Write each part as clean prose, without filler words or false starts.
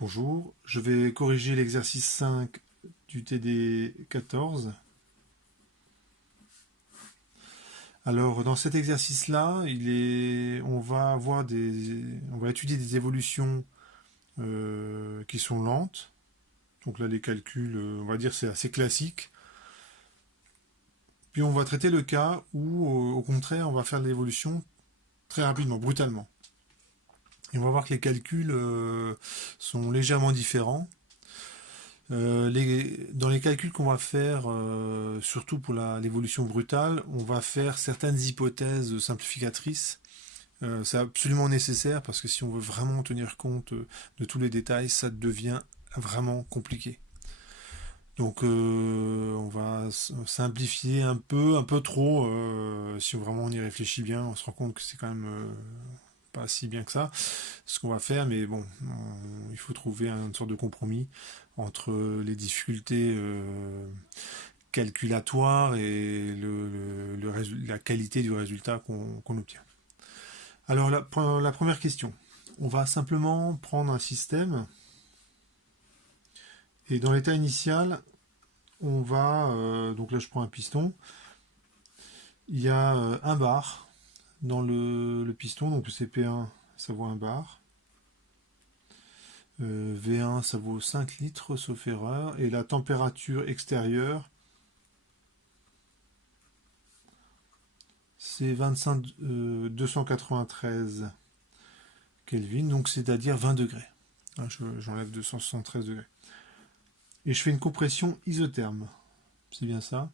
Bonjour, je vais corriger l'exercice 5 du TD 14. Alors dans cet exercice-là, on va étudier des évolutions qui sont lentes. Donc là les calculs, on va dire c'est assez classique. Puis on va traiter le cas où au contraire on va faire de l'évolution très rapidement, brutalement. Et on va voir que les calculs sont légèrement différents. Dans les calculs qu'on va faire, surtout pour l'évolution brutale, on va faire certaines hypothèses simplificatrices. C'est absolument nécessaire parce que si on veut vraiment tenir compte de tous les détails, ça devient vraiment compliqué. Donc on va simplifier un peu trop. Si vraiment on y réfléchit bien, on se rend compte que c'est quand même pas si bien que ça, ce qu'on va faire, mais bon, il faut trouver une sorte de compromis entre les difficultés calculatoires et la qualité du résultat qu'on obtient. Alors la première question, on va simplement prendre un système et dans l'état initial, on va, donc là je prends un piston, il y a un bar dans le piston, donc le CP1 ça vaut un bar. V1 ça vaut 5 litres sauf erreur, et la température extérieure c'est 293 Kelvin, donc c'est-à-dire 20 degrés. J'enlève 273 degrés. Et je fais une compression isotherme, c'est bien ça.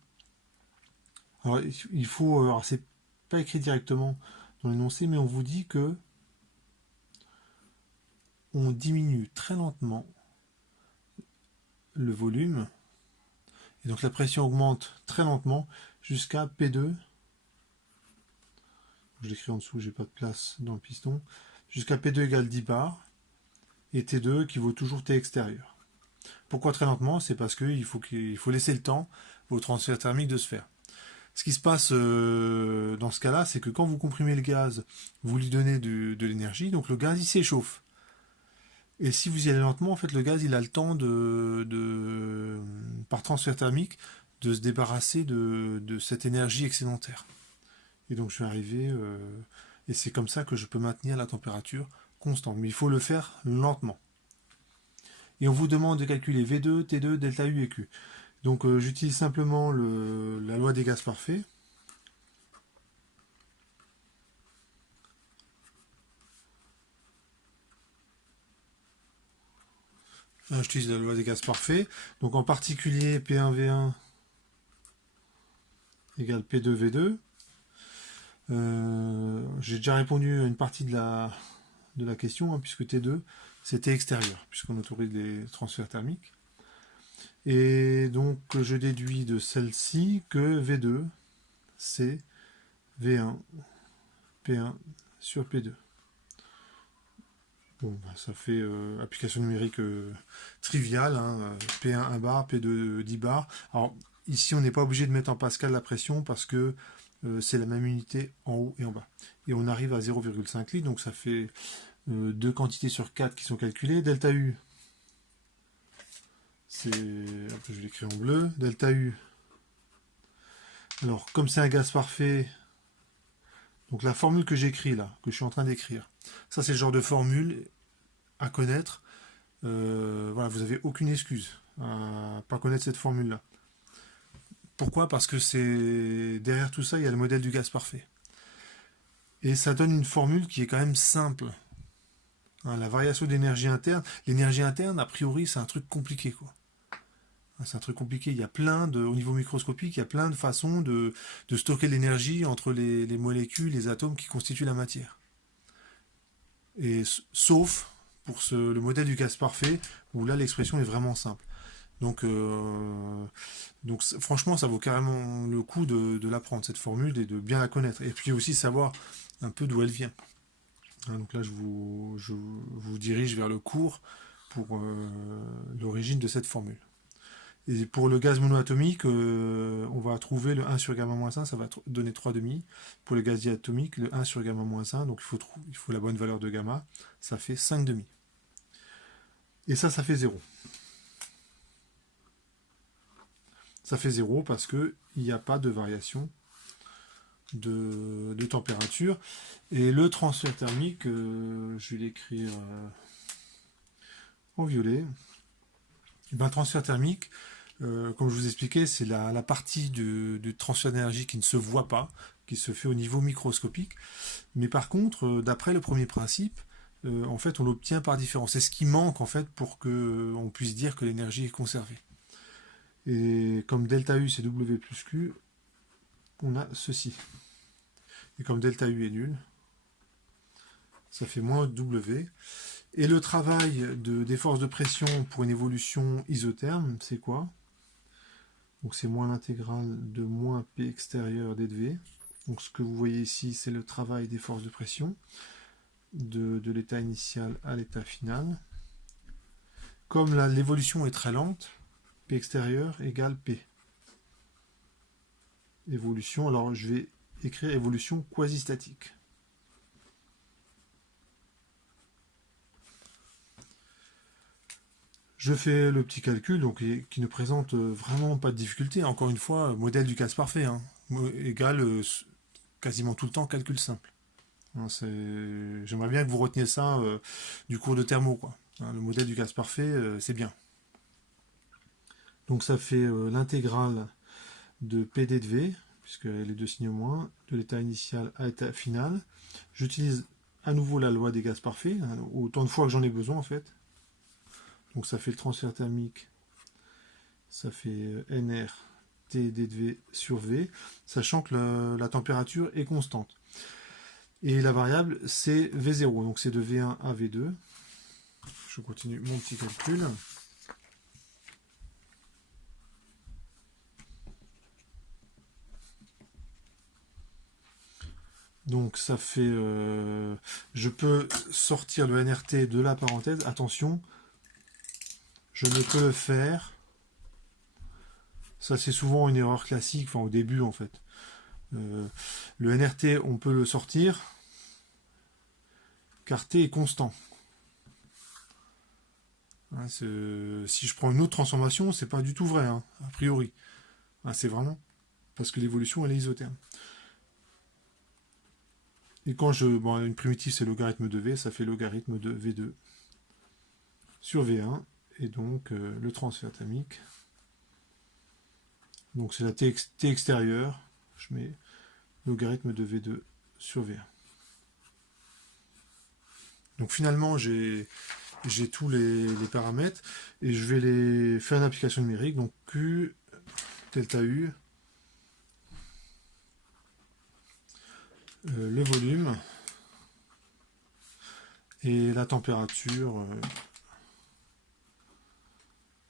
Alors il faut, alors c'est pas écrit directement dans l'énoncé, mais on vous dit que on diminue très lentement le volume, et donc la pression augmente très lentement jusqu'à P2. Je l'écris en dessous, j'ai pas de place dans le piston. Jusqu'à P2 égale 10 bars, et T2 qui vaut toujours T extérieur. Pourquoi très lentement? C'est parce qu'il faut laisser le temps au transfert thermique de se faire. Ce qui se passe dans ce cas-là, c'est que quand vous comprimez le gaz, vous lui donnez de l'énergie, donc le gaz il s'échauffe. Et si vous y allez lentement, en fait, le gaz il a le temps par transfert thermique, de se débarrasser de cette énergie excédentaire. Et donc je vais arriver, et c'est comme ça que je peux maintenir la température constante. Mais il faut le faire lentement. Et on vous demande de calculer V2, T2, delta U et Q. Donc j'utilise simplement la loi des gaz parfaits. J'utilise la loi des gaz parfaits. Donc en particulier P1V1 égale P2V2. J'ai déjà répondu à une partie de la question, hein, puisque T2 c'était extérieur, puisqu'on autorise les transferts thermiques. Et donc je déduis de celle-ci que V2 c'est V1 P1 sur P2. Bon, bah, ça fait application numérique triviale, hein, P1 1 bar, P2 10 bars. Alors ici on n'est pas obligé de mettre en pascal la pression parce que c'est la même unité en haut et en bas. Et on arrive à 0,5 litres, donc ça fait 2 quantités sur 4 qui sont calculées. Delta U, c'est... je vais l'écrire en bleu. Delta U, alors comme c'est un gaz parfait, donc la formule que j'écris là, que je suis en train d'écrire, ça c'est le genre de formule à connaître. Voilà, vous n'avez aucune excuse à pas connaître cette formule-là. Pourquoi? Parce que c'est derrière tout ça, il y a le modèle du gaz parfait. Et ça donne une formule qui est quand même simple. Hein, la variation d'énergie interne. L'énergie interne, a priori, c'est un truc compliqué, quoi. C'est un truc compliqué. Il y a au niveau microscopique, il y a plein de façons de stocker l'énergie entre les molécules, les atomes qui constituent la matière. Et sauf pour le modèle du gaz parfait, où là l'expression est vraiment simple. Donc franchement, ça vaut carrément le coup de l'apprendre, cette formule, et de bien la connaître. Et puis aussi savoir un peu d'où elle vient. Hein, donc là, je vous dirige vers le cours pour l'origine de cette formule. Et pour le gaz monoatomique, on va trouver le 1 sur gamma-1, ça va donner 3,5. Pour le gaz diatomique, le 1 sur gamma-1, donc il faut la bonne valeur de gamma, ça fait 5,5. Et ça fait 0. Ça fait 0 parce qu'il n'y a pas de variation de température. Et le transfert thermique, je vais l'écrire en violet. Et ben, transfert thermique, comme je vous expliquais, c'est la partie du transfert d'énergie qui ne se voit pas, qui se fait au niveau microscopique. Mais par contre, d'après le premier principe, en fait, on l'obtient par différence. C'est ce qui manque en fait pour qu'on puisse dire que l'énergie est conservée. Et comme delta U c'est W plus Q, on a ceci. Et comme delta U est nul, ça fait moins W. Et le travail des forces de pression pour une évolution isotherme, c'est quoi? Donc c'est moins l'intégrale de moins P extérieur d de V. Donc ce que vous voyez ici, c'est le travail des forces de pression de l'état initial à l'état final. Comme l'évolution est très lente, P extérieur égale P. Évolution, alors je vais écrire évolution quasi-statique. Je fais le petit calcul donc, qui ne présente vraiment pas de difficulté. Encore une fois, modèle du casse parfait, hein, égale quasiment tout le temps calcul simple. Hein, j'aimerais bien que vous reteniez ça du cours de thermo, quoi. Hein, le modèle du casse parfait, c'est bien. Donc ça fait l'intégrale de PD de V, puisque les deux signes moins, de l'état initial à l'état final. J'utilise à nouveau la loi des gaz parfaits, hein, autant de fois que j'en ai besoin en fait. Donc ça fait le transfert thermique, ça fait NR T d de V sur V, sachant que la température est constante. Et la variable c'est V0, donc c'est de V1 à V2. Je continue mon petit calcul. Donc ça fait... je peux sortir le NRT de la parenthèse. Attention, je ne peux le faire. Ça c'est souvent une erreur classique, enfin au début en fait. Le NRT, on peut le sortir, car T est constant. Hein, si je prends une autre transformation, c'est pas du tout vrai, hein, a priori. Hein, c'est vraiment parce que l'évolution elle est isotherme. Et quand une primitive c'est logarithme de V, ça fait logarithme de V2 sur V1, et donc le transfert thermique. Donc c'est la T extérieure, je mets logarithme de V2 sur V1. Donc finalement j'ai tous les paramètres et je vais les faire une application numérique. Donc Q delta U, le volume et la température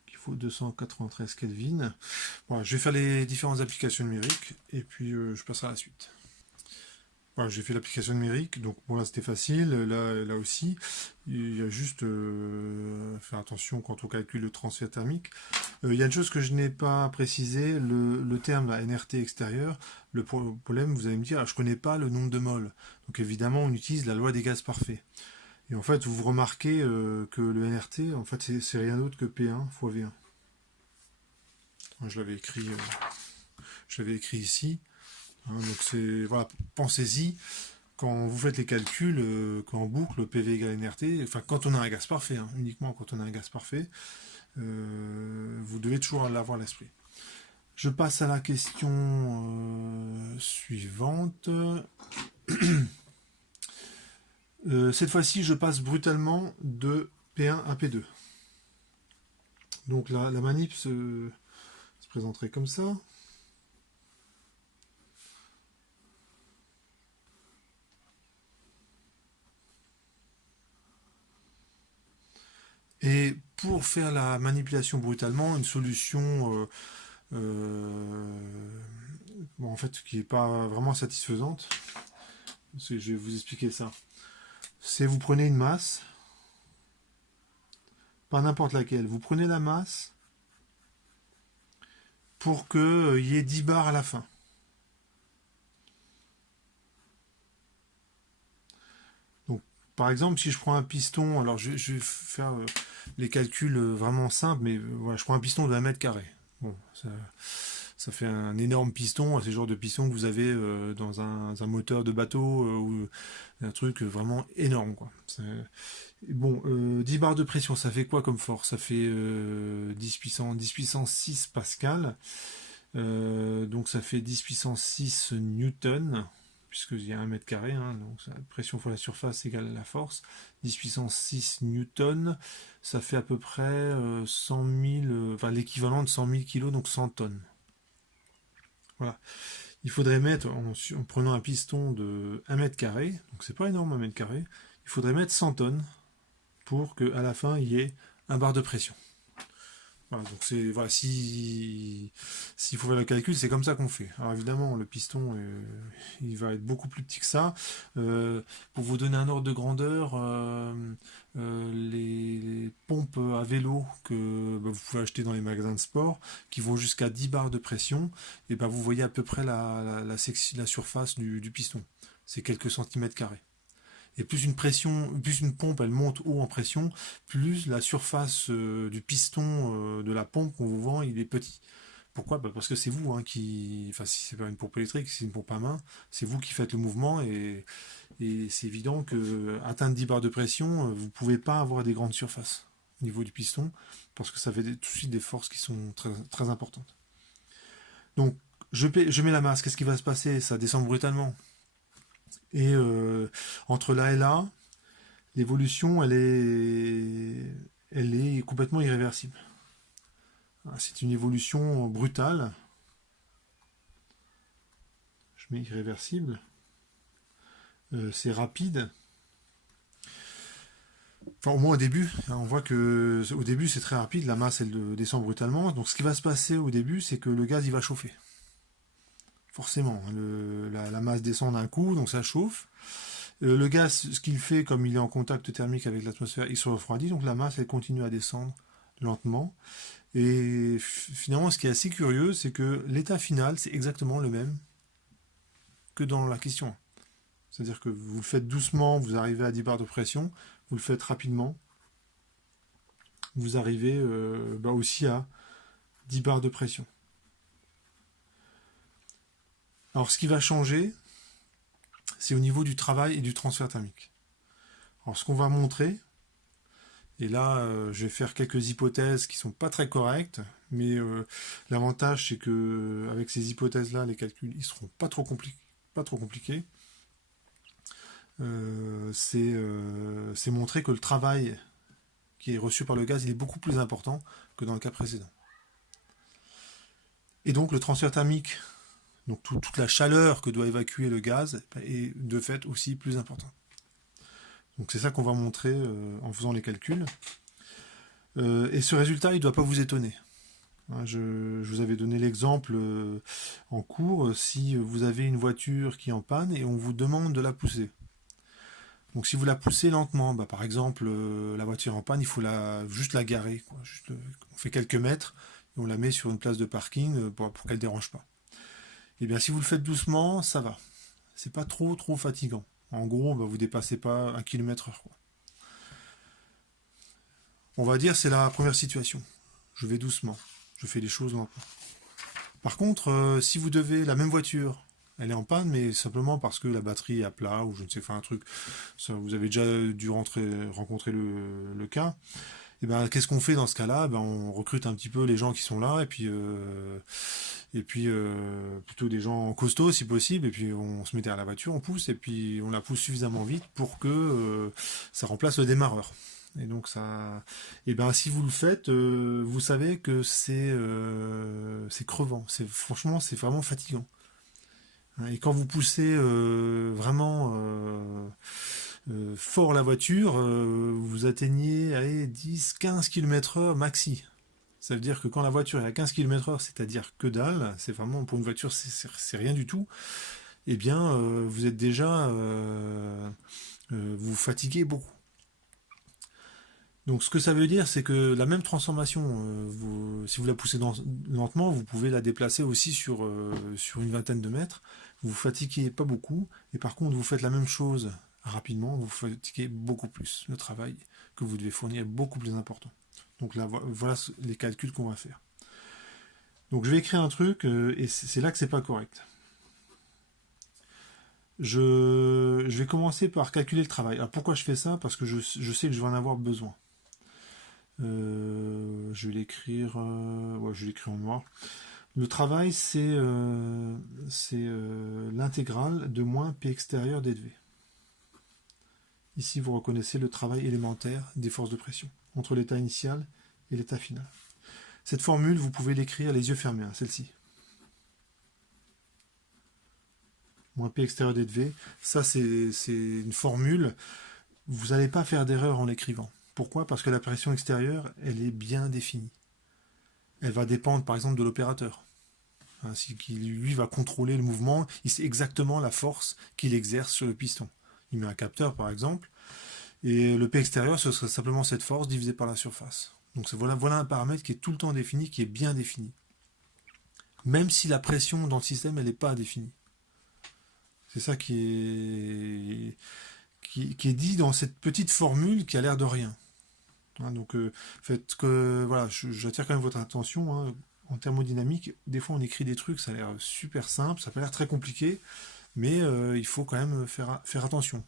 qu'il faut 293 Kelvin. Voilà, je vais faire les différentes applications numériques et puis je passerai à la suite. Voilà, j'ai fait l'application numérique, donc bon là c'était facile, là aussi, il y a juste faire attention quand on calcule le transfert thermique. Il y a une chose que je n'ai pas précisé, le terme là, NRT extérieur, le problème, vous allez me dire, je ne connais pas le nombre de moles. Donc évidemment on utilise la loi des gaz parfaits. Et en fait vous remarquez que le NRT, en fait c'est rien d'autre que P1 fois V1. Je l'avais écrit ici. Hein, donc c'est voilà, pensez-y quand vous faites les calculs, en boucle PV égale NRT, enfin quand on a un gaz parfait, hein, uniquement quand on a un gaz parfait, vous devez toujours l'avoir à l'esprit. Je passe à la question suivante. Cette fois-ci, je passe brutalement de P1 à P2. Donc la manip se présenterait comme ça. Et pour faire la manipulation brutalement, une solution en fait, qui n'est pas vraiment satisfaisante, je vais vous expliquer ça. C'est vous prenez une masse, pas n'importe laquelle, vous prenez la masse pour qu'il y ait 10 bars à la fin. Donc par exemple, si je prends un piston, alors je vais faire les calculs vraiment simples, mais voilà, je prends un piston de 1 mètre carré. Bon, ça fait un énorme piston, c'est le genre de piston que vous avez dans un moteur de bateau ou un truc vraiment énorme, quoi. Bon, 10 barres de pression, ça fait quoi comme force? Ça fait 10 puissance 6 pascal. Donc ça fait 10 puissance 6 newton, puisqu'il y a 1 mètre carré, hein, donc la pression fois la surface égale la force. 10 puissance 6 newton, ça fait à peu près 100 000, enfin l'équivalent de 100 000 kilos, donc 100 tonnes. Voilà. Il faudrait mettre, en prenant un piston de 1 mètre carré, donc c'est pas énorme 1 mètre carré, il faudrait mettre 100 tonnes pour qu'à la fin il y ait un bar de pression. Voilà, donc c'est voilà, s'il faut faire le calcul, c'est comme ça qu'on fait. Alors évidemment, le piston, il va être beaucoup plus petit que ça. Pour vous donner un ordre de grandeur, les pompes à vélo que vous pouvez acheter dans les magasins de sport, qui vont jusqu'à 10 bars de pression, et vous voyez à peu près la surface du piston. C'est quelques centimètres carrés. Et plus une pompe elle monte haut en pression, plus la surface du piston de la pompe qu'on vous vend, il est petit. Pourquoi? Parce que c'est vous qui, enfin si c'est pas une pompe électrique, c'est une pompe à main, c'est vous qui faites le mouvement et c'est évident que atteindre 10 bars de pression, vous pouvez pas avoir des grandes surfaces au niveau du piston parce que ça fait tout de suite des forces qui sont très, très importantes. Donc je mets la masse, qu'est-ce qui va se passer? Ça descend brutalement. Et entre là et là, l'évolution, elle est complètement irréversible. C'est une évolution brutale. Je mets irréversible. C'est rapide. Enfin, au moins au début, on voit que au début c'est très rapide, la masse elle descend brutalement. Donc ce qui va se passer au début, c'est que le gaz il va chauffer. Forcément, la masse descend d'un coup, donc ça chauffe. Le gaz, ce qu'il fait, comme il est en contact thermique avec l'atmosphère, il se refroidit, donc la masse elle continue à descendre lentement. Et finalement, ce qui est assez curieux, c'est que l'état final, c'est exactement le même que dans la question. C'est-à-dire que vous le faites doucement, vous arrivez à 10 bars de pression, vous le faites rapidement, vous arrivez aussi à 10 bars de pression. Alors ce qui va changer, c'est au niveau du travail et du transfert thermique. Alors ce qu'on va montrer, et là je vais faire quelques hypothèses qui sont pas très correctes, mais l'avantage c'est que avec ces hypothèses-là, les calculs ils seront pas trop compliqués. C'est montrer que le travail qui est reçu par le gaz il est beaucoup plus important que dans le cas précédent. Et donc le transfert thermique, donc toute la chaleur que doit évacuer le gaz, est de fait aussi plus important. Donc c'est ça qu'on va montrer en faisant les calculs. Et ce résultat, il ne doit pas vous étonner. Je vous avais donné l'exemple en cours, si vous avez une voiture qui est en panne et on vous demande de la pousser. Donc si vous la poussez lentement, par exemple la voiture est en panne, il faut juste la garer. On fait quelques mètres et on la met sur une place de parking pour qu'elle ne dérange pas. Et bien si vous le faites doucement, ça va. C'est pas trop fatigant. En gros, vous dépassez pas 1 km/h. On va dire c'est la première situation. Je vais doucement. Je fais les choses lentement. Par contre, si vous devez la même voiture, elle est en panne, mais simplement parce que la batterie est à plat ou je ne sais pas un truc, ça, vous avez déjà dû rencontrer le cas. Et qu'est-ce qu'on fait dans ce cas-là? On recrute un petit peu les gens qui sont là et puis plutôt des gens costauds si possible et puis on se met derrière la voiture, on pousse et puis on la pousse suffisamment vite pour que ça remplace le démarreur. Et donc ça, si vous le faites, vous savez que c'est crevant. Franchement, c'est vraiment fatigant. Et quand vous poussez vraiment fort la voiture, vous atteignez 10-15 km/h maxi. Ça veut dire que quand la voiture est à 15 km/h, c'est-à-dire que dalle, c'est vraiment pour une voiture, c'est rien du tout. Vous êtes déjà, vous fatiguez beaucoup. Donc ce que ça veut dire, c'est que la même transformation, si vous la poussez lentement, vous pouvez la déplacer aussi sur une vingtaine de mètres. Vous vous fatiguez pas beaucoup, et par contre vous faites la même chose rapidement, vous fatiguez beaucoup plus. Le travail que vous devez fournir est beaucoup plus important. Donc là, voilà les calculs qu'on va faire. Donc je vais écrire un truc, et c'est là que c'est pas correct. Je vais commencer par calculer le travail. Alors pourquoi je fais ça? Parce que je sais que je vais en avoir besoin. Je vais l'écrire, ouais, je vais l'écrire en noir. Le travail, c'est l'intégrale de moins P extérieur dV. Ici, vous reconnaissez le travail élémentaire des forces de pression entre l'état initial et l'état final. Cette formule, vous pouvez l'écrire les yeux fermés, hein, celle-ci. Moins P extérieur dV, ça c'est une formule, vous n'allez pas faire d'erreur en l'écrivant. Pourquoi? Parce que la pression extérieure, elle est bien définie. Elle va dépendre par exemple de l'opérateur. Ainsi qu'il lui va contrôler le mouvement, il sait exactement la force qu'il exerce sur le piston. Il met un capteur par exemple, et le P extérieur, ce serait simplement cette force divisée par la surface. Donc voilà un paramètre qui est tout le temps défini, qui est bien défini. Même si la pression dans le système, elle n'est pas définie. C'est ça qui est dit dans cette petite formule qui a l'air de rien. Donc, faites que, voilà, j'attire quand même votre attention. Hein. En thermodynamique, des fois on écrit des trucs, ça a l'air super simple, ça peut l'air très compliqué, mais il faut quand même faire attention.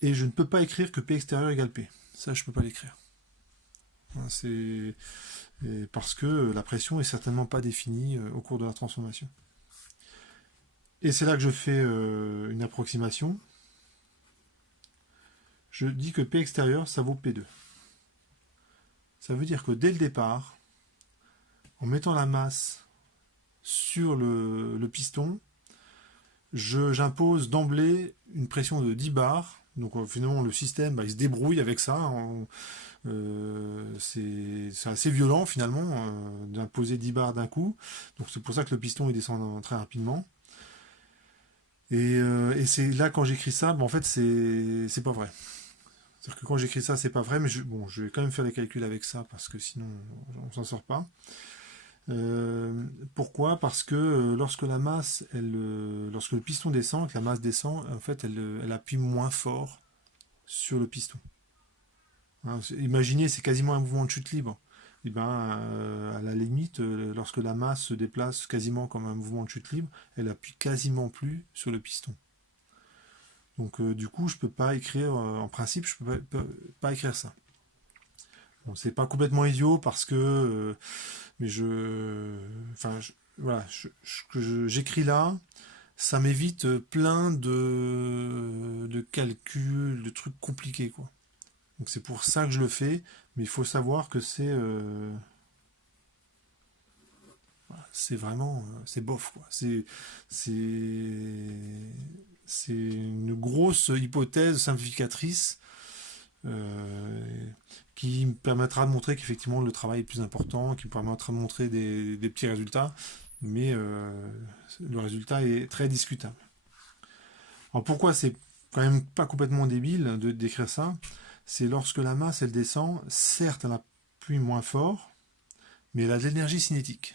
Et je ne peux pas écrire que P extérieur égale P. Ça, je ne peux pas l'écrire. C'est parce que la pression est certainement pas définie au cours de la transformation. Et c'est là que je fais une approximation. Je dis que P extérieur, ça vaut P2. Ça veut dire que dès le départ, en mettant la masse sur le piston, j'impose d'emblée une pression de 10 bars. Donc finalement, le système, il se débrouille avec ça. C'est assez violent finalement d'imposer 10 bars d'un coup. Donc c'est pour ça que le piston il descend très rapidement. Et c'est là quand j'écris ça, en fait c'est pas vrai. C'est-à-dire que quand j'écris ça, c'est pas vrai, mais je vais quand même faire les calculs avec ça parce que sinon on s'en sort pas. Pourquoi? Parce que lorsque lorsque le piston descend, que la masse descend, en fait, elle appuie moins fort sur le piston. Hein, imaginez, c'est quasiment un mouvement de chute libre. Et ben, à la limite, lorsque la masse se déplace quasiment comme un mouvement de chute libre, elle appuie quasiment plus sur le piston. Donc, du coup, je peux pas écrire, en principe, je peux pas écrire ça. Bon, c'est pas complètement idiot parce que, mais voilà, j'écris là, ça m'évite plein de calculs, de trucs compliqués, quoi. Donc c'est pour ça que je le fais, mais il faut savoir que c'est vraiment, c'est bof, quoi. C'est une grosse hypothèse simplificatrice qui me permettra de montrer qu'effectivement le travail est plus important, qui me permettra de montrer des petits résultats, mais le résultat est très discutable. Alors pourquoi c'est quand même pas complètement débile d'écrire ça? C'est lorsque la masse elle descend, certes elle appuie moins fort, mais elle a de l'énergie cinétique.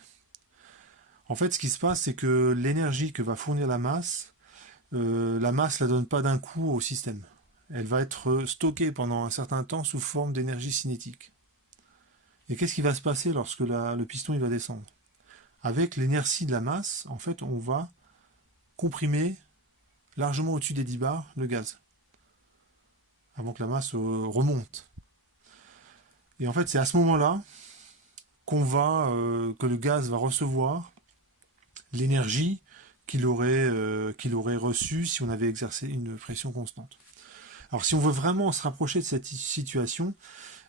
En fait, ce qui se passe, c'est que l'énergie que va fournir la masse la donne pas d'un coup au système. Elle va être stockée pendant un certain temps sous forme d'énergie cinétique. Et qu'est-ce qui va se passer lorsque le piston il va descendre? Avec l'inertie de la masse, en fait, on va comprimer largement au-dessus des 10 bars le gaz, avant que la masse remonte. Et en fait, c'est à ce moment-là que le gaz va recevoir l'énergie qu'il aurait reçue si on avait exercé une pression constante. Alors si on veut vraiment se rapprocher de cette situation,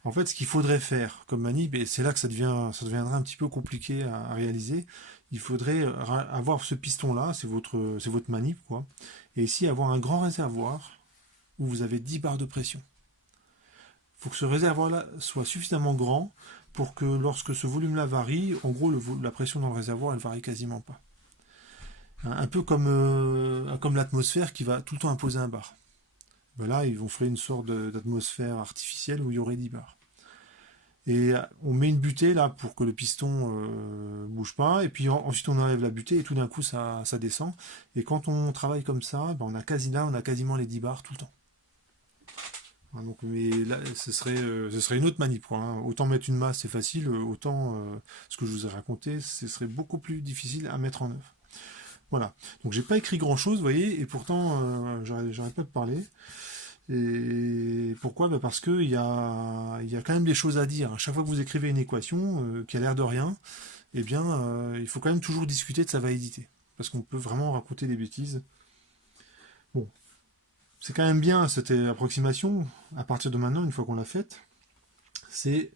en fait ce qu'il faudrait faire comme manip, et c'est là que ça deviendra un petit peu compliqué à réaliser, il faudrait avoir ce piston-là, c'est votre manip, quoi, et ici avoir un grand réservoir où vous avez 10 barres de pression. Il faut que ce réservoir-là soit suffisamment grand pour que lorsque ce volume-là varie, en gros la pression dans le réservoir elle varie quasiment pas. Un peu comme l'atmosphère qui va tout le temps imposer un bar. Ben là, ils vont faire une sorte d'atmosphère artificielle où il y aurait 10 bars. Et on met une butée là pour que le piston bouge pas, et puis ensuite on enlève la butée et tout d'un coup ça descend. Et quand on travaille comme ça, ben, on a quasiment les 10 bars tout le temps. Hein, donc, mais là, ce serait une autre manip, quoi, hein. Autant mettre une masse, c'est facile, autant ce que je vous ai raconté, ce serait beaucoup plus difficile à mettre en œuvre. Voilà. Donc j'ai pas écrit grand chose, vous voyez, et pourtant j'arrête pas de parler. Et pourquoi? Bah parce que il y a quand même des choses à dire. À chaque fois que vous écrivez une équation qui a l'air de rien, eh bien, il faut quand même toujours discuter de sa validité. Parce qu'on peut vraiment raconter des bêtises. Bon, c'est quand même bien cette approximation. À partir de maintenant, une fois qu'on l'a faite, c'est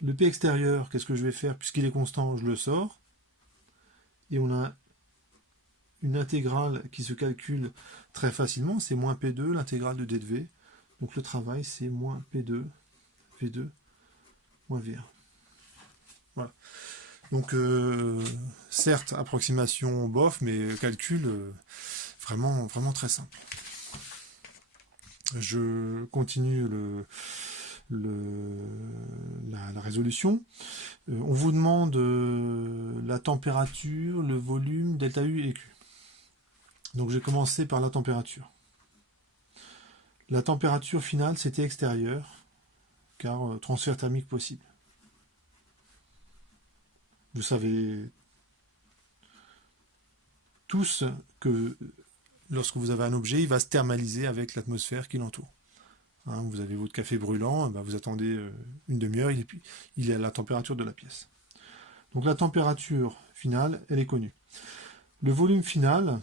le P extérieur. Qu'est-ce que je vais faire? Puisqu'il est constant, je le sors. Et on a une intégrale qui se calcule très facilement. C'est moins P2, l'intégrale de D de V. Donc le travail, c'est moins P2, V2, moins V1. Voilà. Donc, certes, approximation bof, mais calcul vraiment, vraiment très simple. Je continue la résolution. On vous demande la température, le volume, delta U et Q. Donc, j'ai commencé par la température. La température finale, c'était extérieure, car transfert thermique possible. Vous savez tous que lorsque vous avez un objet, il va se thermaliser avec l'atmosphère qui l'entoure. Hein, vous avez votre café brûlant, ben vous attendez une demi-heure, il est à la température de la pièce. Donc la température finale, elle est connue. Le volume final,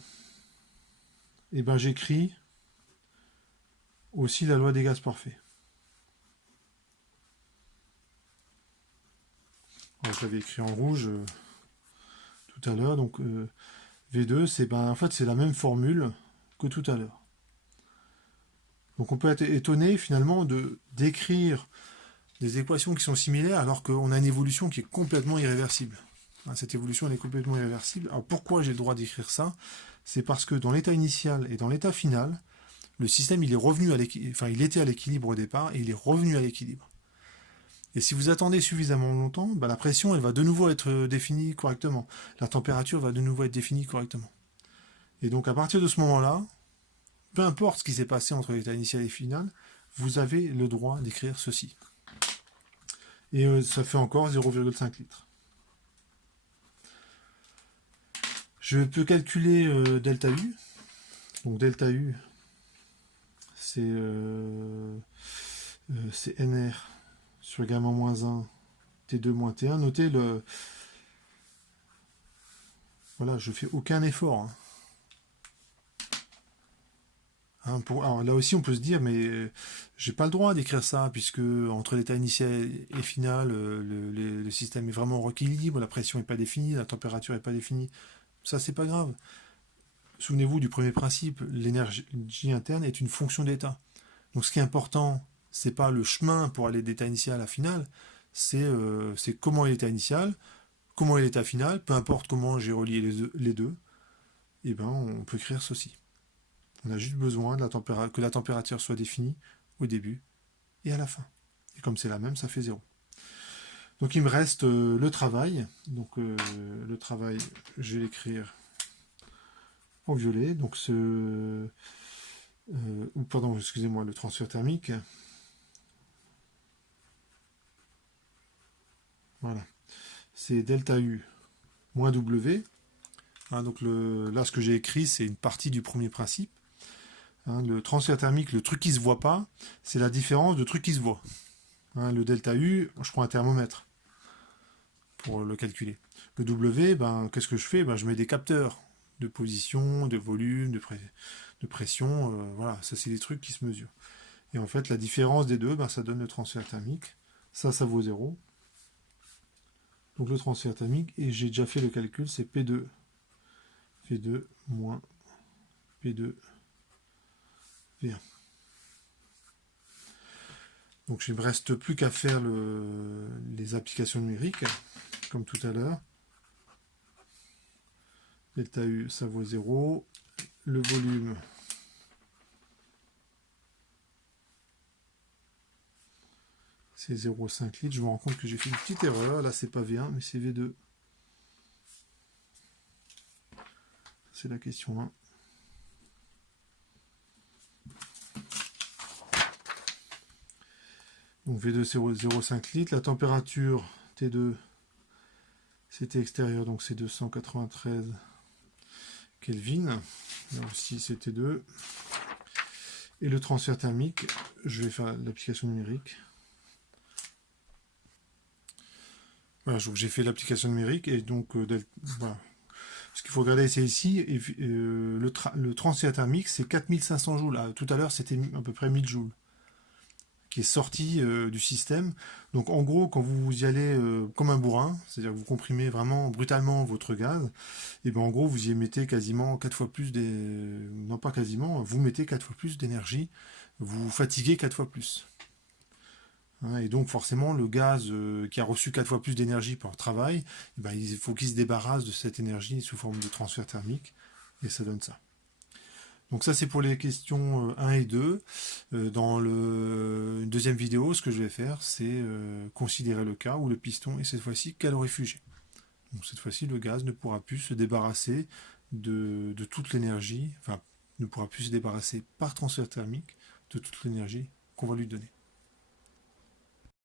eh ben, j'écris aussi la loi des gaz parfaits. Je l'avais écrit en rouge tout à l'heure, donc V2, en fait, c'est la même formule que tout à l'heure. Donc on peut être étonné finalement d'écrire des équations qui sont similaires alors qu'on a une évolution qui est complètement irréversible. Cette évolution elle est complètement irréversible. Alors pourquoi j'ai le droit d'écrire ça? C'est parce que dans l'état initial et dans l'état final, le système il est revenu à l'équilibre, enfin il était à l'équilibre au départ et il est revenu à l'équilibre. Et si vous attendez suffisamment longtemps, bah, la pression elle va de nouveau être définie correctement. La température va de nouveau être définie correctement. Et donc à partir de ce moment-là, peu importe ce qui s'est passé entre l'état initial et final, vous avez le droit d'écrire ceci. Et ça fait encore 0,5 litres. Je peux calculer delta U. Donc delta U, c'est NR sur gamma moins 1, T2 moins T1. Notez le... Voilà, je fais aucun effort. Hein, alors là aussi, on peut se dire, mais j'ai pas le droit d'écrire ça, puisque entre l'état initial et final, le système est vraiment en rééquilibre, la pression n'est pas définie, la température n'est pas définie. Ça, c'est pas grave. Souvenez-vous du premier principe, l'énergie interne est une fonction d'état. Donc ce qui est important, c'est pas le chemin pour aller d'état initial à final, c'est comment est l'état initial, comment est l'état final, peu importe comment j'ai relié les deux, et ben on peut écrire ceci. On a juste besoin que la température soit définie au début et à la fin. Et comme c'est la même, ça fait 0. Donc il me reste le travail. Donc le travail, je vais l'écrire en violet. Donc pardon, excusez-moi, le transfert thermique. Voilà. C'est delta U moins W. Hein, donc là, ce que j'ai écrit, c'est une partie du premier principe. Hein, le transfert thermique, le truc qui ne se voit pas, c'est la différence de truc qui se voit. Hein, le delta U, je prends un thermomètre pour le calculer. Le W, qu'est-ce que je fais? Je mets des capteurs de position, de volume, de pression. Voilà, ça c'est des trucs qui se mesurent. Et en fait, la différence des deux, ça donne le transfert thermique. Ça vaut 0. Donc le transfert thermique, et j'ai déjà fait le calcul, c'est P2. V2 moins P2 V1. Donc il ne me reste plus qu'à faire les applications numériques, comme tout à l'heure. Delta U, ça vaut 0. Le volume, c'est 0,5 litres. Je me rends compte que j'ai fait une petite erreur. Là, c'est pas V1, mais c'est V2. C'est la question 1. Donc V2, c'est 0,5 litres. La température T2, c'était extérieur, donc c'est 293 Kelvin. Là aussi, c'est T2. Et le transfert thermique, je vais faire l'application numérique. Voilà, j'ai fait l'application numérique et donc voilà. Ce qu'il faut regarder, c'est ici, le transfert thermique, c'est 4500 joules. Ah, tout à l'heure, c'était à peu près 1000 joules qui est sorti du système. Donc en gros, quand vous y allez comme un bourrin, c'est-à-dire que vous comprimez vraiment brutalement votre gaz, et bien en gros, vous y mettez quasiment 4 fois plus non pas quasiment, vous mettez 4 fois plus d'énergie, vous fatiguez 4 fois plus. Hein, et donc forcément, le gaz qui a reçu 4 fois plus d'énergie par travail, eh ben, il faut qu'il se débarrasse de cette énergie sous forme de transfert thermique, et ça donne ça. Donc ça c'est pour les questions 1 et 2. Dans une deuxième vidéo, ce que je vais faire, c'est considérer le cas où le piston est cette fois-ci calorifugé. Donc cette fois-ci, le gaz ne pourra plus se débarrasser de toute l'énergie, enfin ne pourra plus se débarrasser par transfert thermique de toute l'énergie qu'on va lui donner.